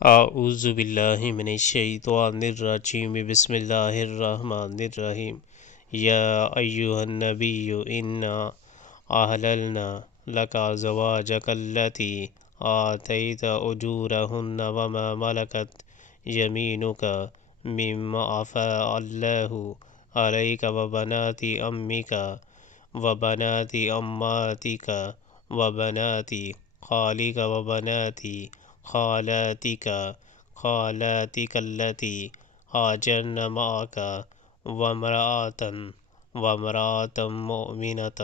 اعوذ باللہ من الشیطان الرجیم بسم اللہ الرحمن الرحیم یا ایہا النبی انا احللنا لک ازواجک التی آتیت اجورہن وما ملکت یمینک مما افاء اللہ علیک وبنات عمک وبنات عماتک وبنات خالک وبنات خالاتك التي هاجرن معك وامرأة مؤمنة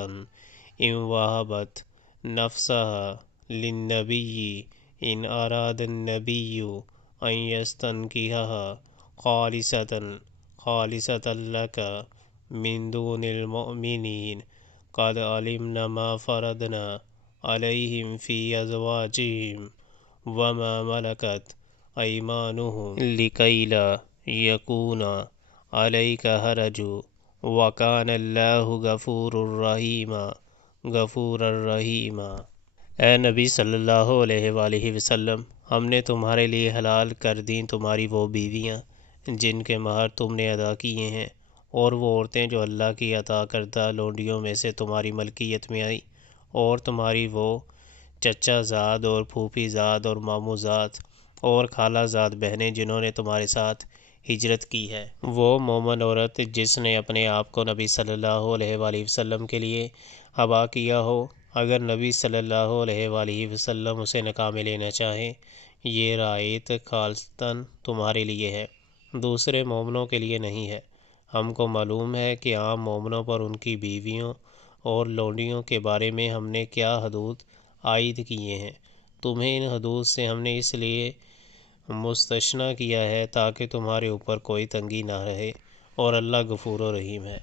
إن وهبت نفسها للنبي إن أراد النبي أن يستنكحها خالصة لك من دون المؤمنين قد علمنا ما فرضنا عليهم في أزواجهم وما ملكت أيمانهم لكي لا يكون عليك حرج وكان الله غفورا رحيما۔ اے نبی صلی اللہ علیہ وآلہ وسلم، ہم نے تمہارے لیے حلال کر دیں تمہاری وہ بیویاں جن کے مہر تم نے ادا کیے ہیں، اور وہ عورتیں جو اللہ کی عطا کردہ لونڈیوں میں سے تمہاری ملکیت میں آئیں، اور تمہاری وہ چچا زاد اور پھوپھی زاد اور ماموں زاد اور خالہ زاد بہنیں جنہوں نے تمہارے ساتھ ہجرت کی ہے۔ وہ مومن عورت جس نے اپنے آپ کو نبی صلی اللہ علیہ وآلہ وسلم کے لیے ہبا کیا ہو، اگر نبی صلی اللہ علیہ وآلہ وسلم اسے نکاح میں لینا چاہیں، یہ رعایت خالصتاً تمہارے لیے ہے، دوسرے مومنوں کے لیے نہیں ہے۔ ہم کو معلوم ہے کہ عام مومنوں پر ان کی بیویوں اور لونڈیوں کے بارے میں ہم نے کیا حدود عائد کیے ہیں۔ تمہیں ان حدود سے ہم نے اس لیے مستثنیٰ کیا ہے تاکہ تمہارے اوپر کوئی تنگی نہ رہے، اور اللہ غفور و رحیم ہے۔